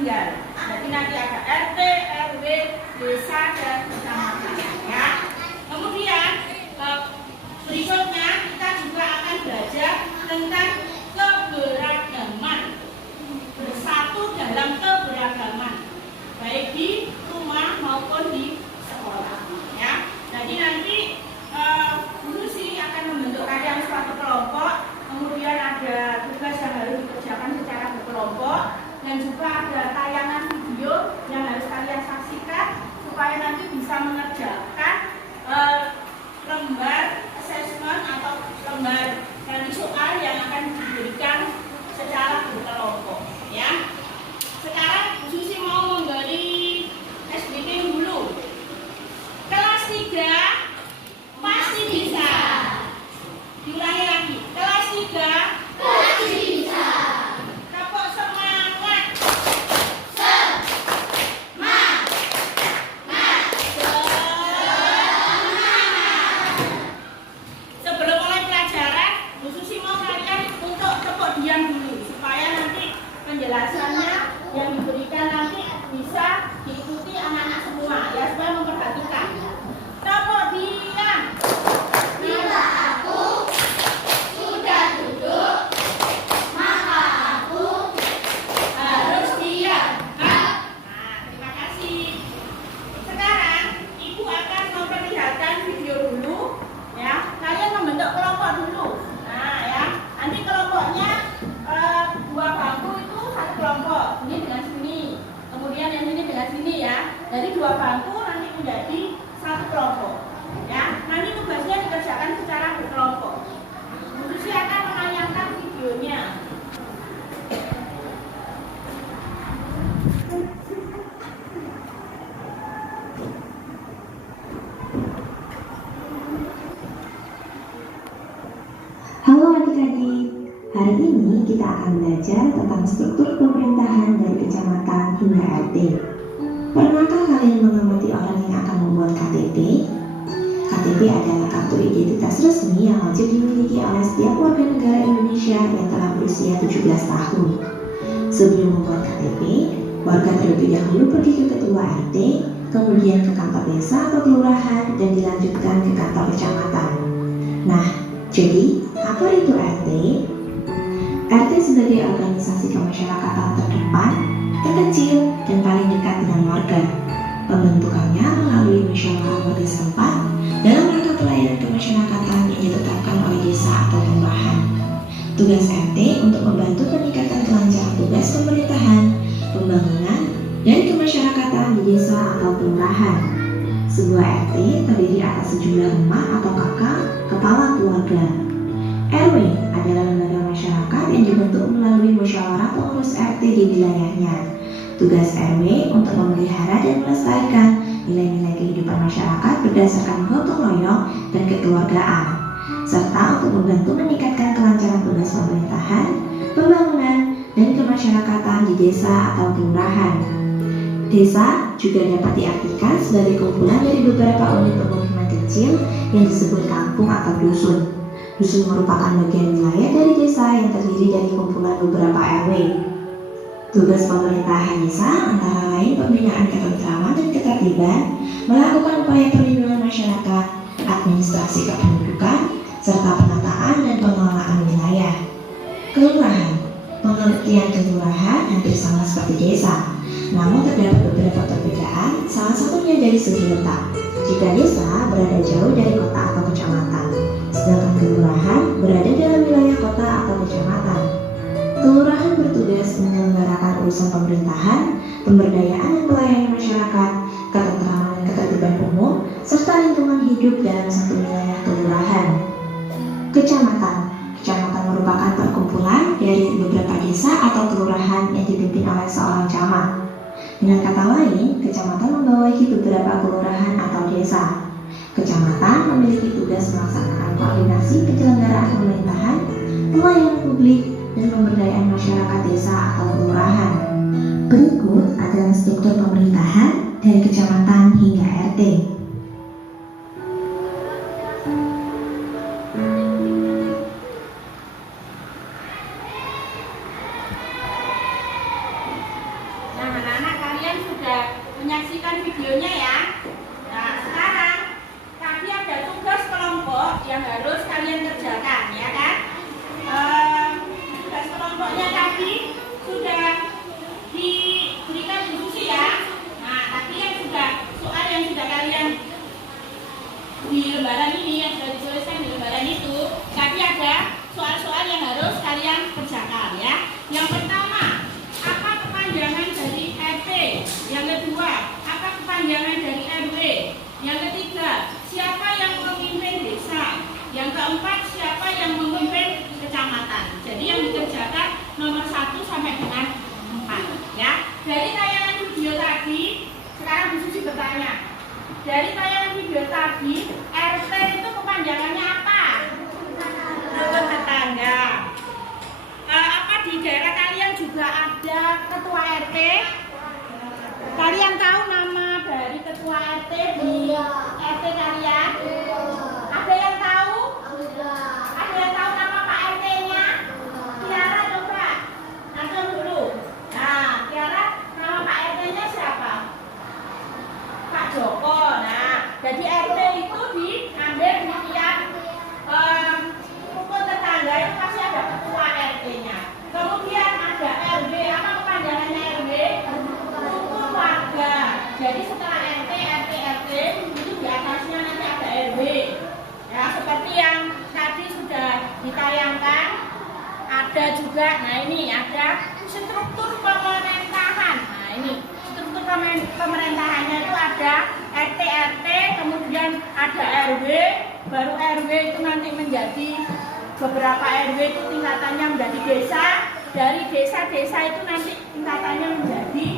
tinggal. Jadi nanti ada RT, RW, desa, dan kecamatan. Ya. Kemudian berikutnya kita juga akan belajar tentang keberagaman, bersatu dalam keberagaman, baik di rumah maupun di sekolah. Ya. Jadi nanti guru sih akan membentuk kalian suatu kelompok, kemudian ada tugas yang harus dikerjakan secara berkelompok, dan juga ada tayangan video yang harus kalian saksikan supaya nanti bisa mengerjakan lembar assessment atau lembar soal yang akan diberikan secara berkelompok. Ya. Sekarang Bu Susi mau menggali SBK dulu. Kelas 3 pasti bisa. Diulangi lagi. Kelas 3 pasti bisa. Tepuk semangat. Semangat. Sebelum mulai pelajaran, Bu Susi mau kalian untuk tepuk diam dulu supaya nanti penjelasannya yang diberikan nanti bisa diikuti anak-anak semua, ya, supaya memperhatikan. Tepuk diam. Bila aku sudah duduk, maka aku harus diam. Nah, terima kasih. Sekarang Ibu akan memperlihatkan video dulu, ya. Kalian membentuk kelompok dulu. Nah, ya. Nanti kelompoknya 2 bangku itu satu kelompok. Ini dengan sini. Kemudian yang ini dengan sini, ya. Dari 2 bangku nanti menjadi satu kelompok. Ya, nanti tugasnya dikerjakan secara berkelompok. Bu Susi akan menayangkan videonya. Halo adik-adik, hari ini kita akan belajar tentang struktur pemerintahan dari kecamatan hingga RT. Pernahkah kalian mengamati orang yang akan membuat KTP? KTP adalah kartu identitas resmi yang wajib dimiliki oleh setiap warga negara Indonesia yang telah berusia 17 tahun. Sebelum membuat KTP, warga terlebih dahulu pergi ke ketua RT, kemudian ke kantor desa atau kelurahan, dan dilanjutkan ke kantor kecamatan. Nah, jadi apa itu RT? RT sebagai organisasi kemasyarakatan terdepan, terkecil, dan paling dekat dengan warga. Pembentukannya melalui musyawarah warga setempat dalam rangka pelayanan kemasyarakatan yang ditetapkan oleh desa atau kelurahan. Tugas RT untuk membantu meningkatkan kelancaran tugas pemerintahan, pembangunan, dan kemasyarakatan di desa atau kelurahan. Sebuah RT terdiri atas sejumlah rumah atau kakak kepala keluarga. RW adalah lembaga masyarakat yang dibentuk melalui musyawarah pengurus RT di wilayahnya. Tugas RW untuk memelihara dan melestarikan nilai-nilai kehidupan masyarakat berdasarkan gotong royong dan kekeluargaan, serta untuk membantu meningkatkan kelancaran tugas pemerintahan, pembangunan, dan kemasyarakatan di desa atau kelurahan. Desa juga dapat diartikan sebagai kumpulan dari beberapa unit pemukiman kecil yang disebut kampung atau dusun. Dusun merupakan bagian wilayah dari desa yang terdiri dari kumpulan beberapa RW. Tugas pemerintahan desa antara lain pembinaan ketentraman dan ketertiban, melakukan upaya perlindungan masyarakat, administrasi kependudukan, serta penataan dan pengelolaan wilayah. Kelurahan, pengertian kelurahan hampir sama seperti desa, namun terdapat beberapa perbedaan, salah satunya dari segi letak. Jika desa berada jauh dari kota atau kecamatan, sedangkan kelurahan berada dalam wilayah kota atau kecamatan. Kelurahan bertugas menyelenggarakan urusan pemerintahan, pemberdayaan dan pelayanan masyarakat, ketentraman dan ketertiban umum, serta lingkungan hidup dalam satu wilayah kelurahan. Kecamatan merupakan perkumpulan dari beberapa desa atau kelurahan yang dipimpin oleh seorang camat. Dengan kata lain, kecamatan membawahi beberapa kelurahan atau desa. Kecamatan memiliki tugas melaksanakan koordinasi penyelenggaraan pemerintahan, pelayanan publik, dan pemberdayaan masyarakat desa atau kelurahan. Berikut adalah struktur pemerintahan dari kecamatan hingga RT. Nah, sudah menyaksikan videonya ya. Nah, sekarang tadi ada tugas kelompok yang harus kalian kerjakan, ya kan? Tugas kelompoknya tadi sudah diberikan di Susi ya. Nah, tadi yang soal yang sudah kalian di lembaran ini, yang sudah dituliskan di lembaran itu, tadi ada soal-soal yang harus kalian kerjakan ya. Yang pertama, apa kepanjangan dari RT? Yang kedua, apa kepanjangan dari RW? Yang ketiga, siapa yang memimpin desa? Yang keempat, siapa yang memimpin kecamatan? Jadi yang dikerjakan nomor 1 sampai dengan 4 ya. Dari tayangan video tadi, sekarang Bu Susi bertanya. Dari tayangan video tadi, RT itu kepanjangannya apa? Rukun tetangga. Apa di daerah kalian juga ada ketua RT? Kalian tahu nama dari ketua RT di RT kalian? Ada yang tahu? Ada yang tahu nama Pak RT-nya? Tiara coba. Langsung dulu. Nah, Tiara, nama Pak RT-nya siapa? Pak Joko. Nah, jadi RT itu diambil di tiap rukun tetangga itu pasti ada ketua RT-nya. Kemudian ada RW. Apa kepanjangannya RW? Rukun warga. Jadi setelah RT, RT, RT itu di atasnya nanti ada RW. Ya, seperti yang tadi sudah ditayangkan. Ada juga, nah ini ada struktur pemerintahan. Nah ini struktur pemerintahannya itu ada RT, RT, kemudian ada RW, baru RW itu nanti menjadi beberapa RW itu tingkatannya menjadi desa, dari desa-desa itu nanti tingkatannya menjadi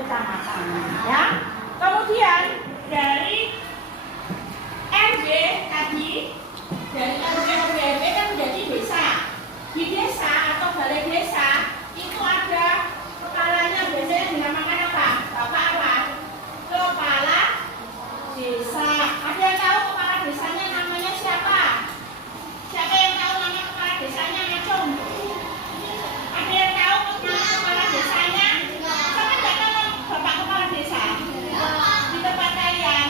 kecamatan. Ya, kemudian dari RW tadi, dari RW kan menjadi desa. Di desa atau balai desa itu ada kepalanya, biasanya dinamakan apa? Bapak apa? Kepala desa. Ada yang tahu kepala desanya namanya siapa? Siapa yang tahu nama kepala desanya? Ngacung. Ada yang tahu nama kepala desanya? Siapa nggak tahu bapak kepala desa? Di tempat kalian?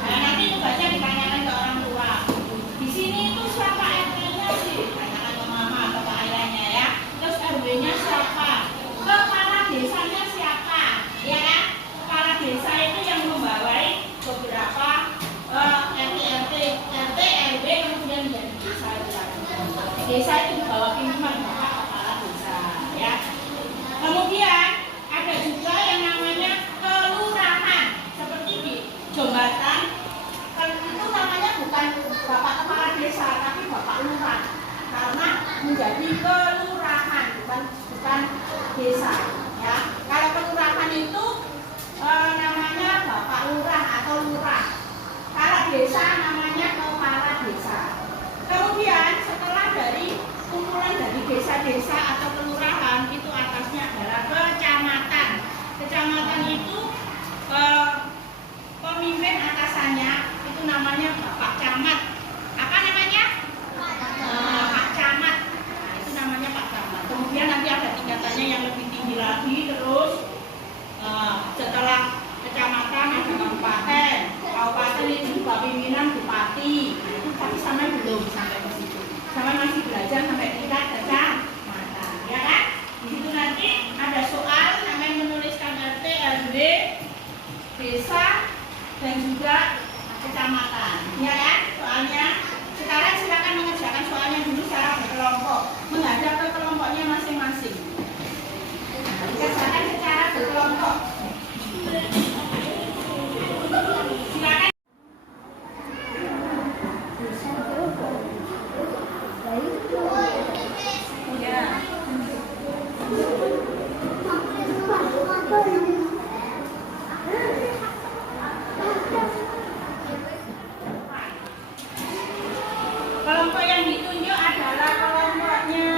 Nah, nanti tugasnya ditanyakan ke orang tua. Di sini itu siapa RT-nya sih? Tanyakan ke mama atau ke ayahnya ya. Terus RW-nya siapa? Kepala desanya siapa? Ya kan? Kepala desa itu yang membawai beberapa RT, RW kemudian menjadi desa. Desa itu dibawa pimpinan bapak kepala desa ya. Kemudian ada juga yang namanya kelurahan. Seperti di Jombatan, itu namanya bukan bapak kepala desa tapi bapak lurah, karena menjadi kelurahan bukan desa ya. Kalau kelurahan itu namanya bapak lurah atau lurah. Kalau desa namanya kepala desa. Kemudian setelah dari kumpulan dari desa-desa atau kelurahan itu atasnya adalah kecamatan. Kecamatan itu pemimpin atasannya itu namanya Bapak Camat. Apa namanya? Pak Camat. Nah, itu namanya Pak Camat. Kemudian nanti ada tingkatannya yang lebih tinggi lagi. Terus setelah kecamatan ada kabupaten. Kabupaten itu juga pimpinan bupati. Nah, itu tapi sampai belum sampai ke situ. Sampai masih belajar sampai tingkat kecamatan, ya kan? Di situ nanti ada soal namanya menuliskan RT, RW, desa dan juga kecamatan, ya kan? Soalnya sekarang silakan mengerjakan soalnya dulu secara berkelompok, menghadap ke kelompoknya masing-masing. Dikerjakan secara berkelompok. Silakan. Ya. Kelompok yang ditunjuk adalah kelompoknya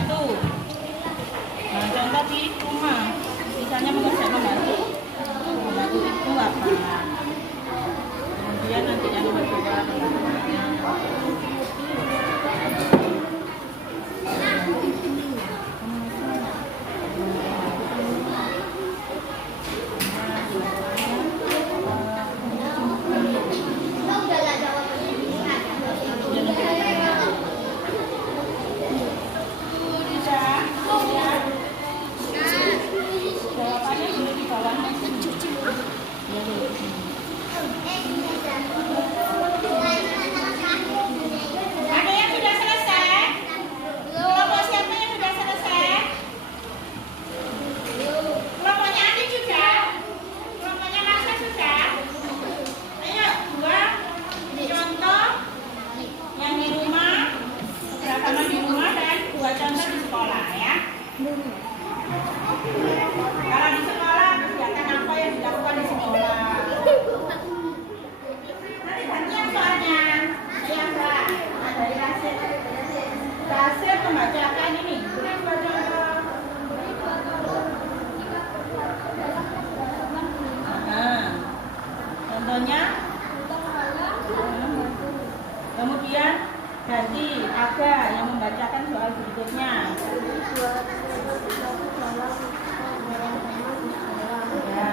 satu. Nah, contoh di rumah, misalnya mengerjakan membantu itu apa? Kemudian nanti yang nomor 2 jawabannya boleh di bawahnya sini. Ada yang sudah selesai? Kelompok siapa yang sudah selesai? Kelompoknya Andi juga? Kelompoknya Masa sudah? Ayo, 2 contoh yang di rumah, rekaman di rumah, dan 2 contoh di sekolah ya. Kalau di sekolah, kegiatan apa yang dilakukan di sekolah? Nanti gantian soalnya. Yang dari hasil pembacakan ini. Ini 2 contoh. Nah, contohnya. Kemudian ganti Aga yang membacakan soal berikutnya. Ya.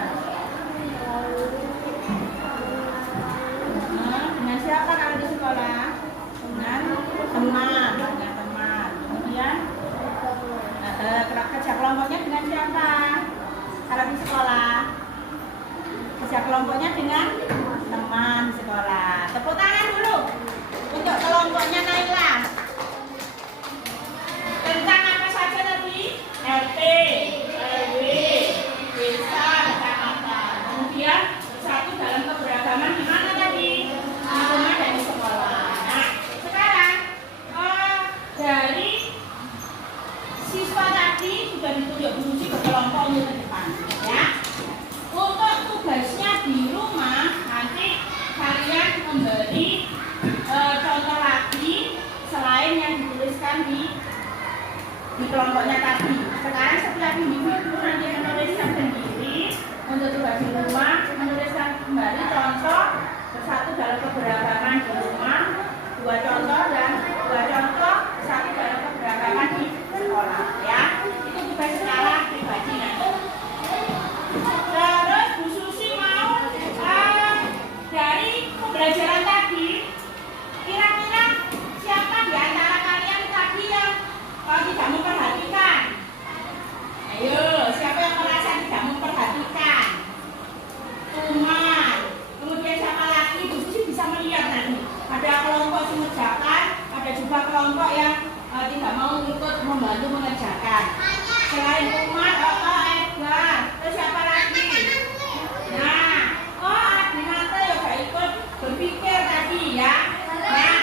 Dengan siapa kalau di sekolah? Dengan teman. Kemudian kerja kelompoknya dengan siapa? Kalau di sekolah, kerja kelompoknya dengan teman sekolah. Tepuk tangan dulu untuk kelompoknya Naila. Tentang apa saja tadi? RT, RW, desa, kecamatan. Kemudian 1 dalam keberagaman di mana tadi? Di rumah dan di sekolah. Nah, sekarang dari siswa tadi sudah ditunjuk fungsi ke kelompok untuk ke depan, ya. Untuk tugasnya di rumah nanti kalian memberi contoh lagi selain yang dituliskan di kelompoknya tadi. Sekarang setiap individu nanti menuliskan sendiri untuk tugas di rumah, menuliskan kembali contoh 1 dalam keberagaman di rumah, 2 contoh dan 2 contoh 1 dalam keberagaman di sekolah, ya. Itu tugas secara pribadi nanti. Terus Bu Susi mau dari pembelajaran tadi, kira-kira siapa di antara kalian tadi yang tidak memperhatikan? Ayo, siapa yang merasa tidak memperhatikan? Umar. Kemudian siapa lagi? Bu Susi bisa melihat nanti. Ada kelompok mengerjakan, ada juga kelompok yang tidak mau ikut membantu mengerjakan. Selain Umar, Edgar, terus siapa lagi? Nah, Adinata ya gak ikut berpikir tadi ya. Nah,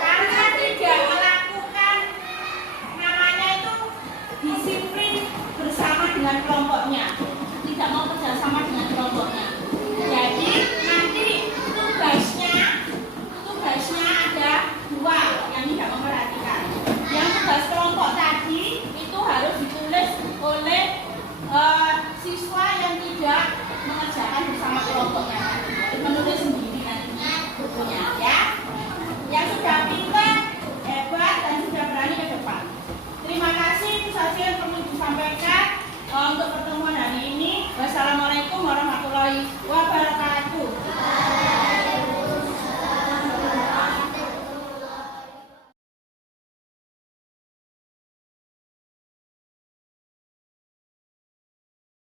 karena tidak melakukan namanya itu disiplin bersama dengan kelompoknya.